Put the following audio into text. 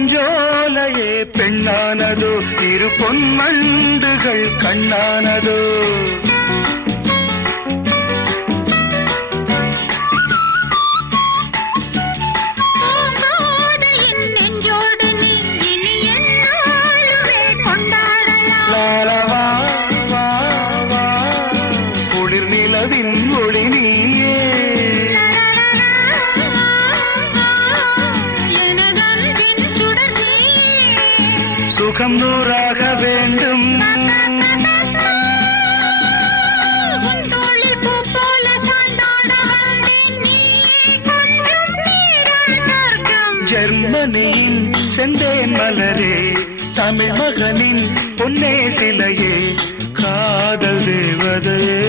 பூஞ்சோலையே பெண்ணானதோ இரு பொன்மண்டுகள் கண்ணானதோ குளிர் நிலவின் ஒளி நீயே சுகம் நூறாக வேண்டும் ஜெர்மனியின் செந்தேன் மலரே தமிழ் மகனின் பொன்னே சிலையே காதல் தேவதையே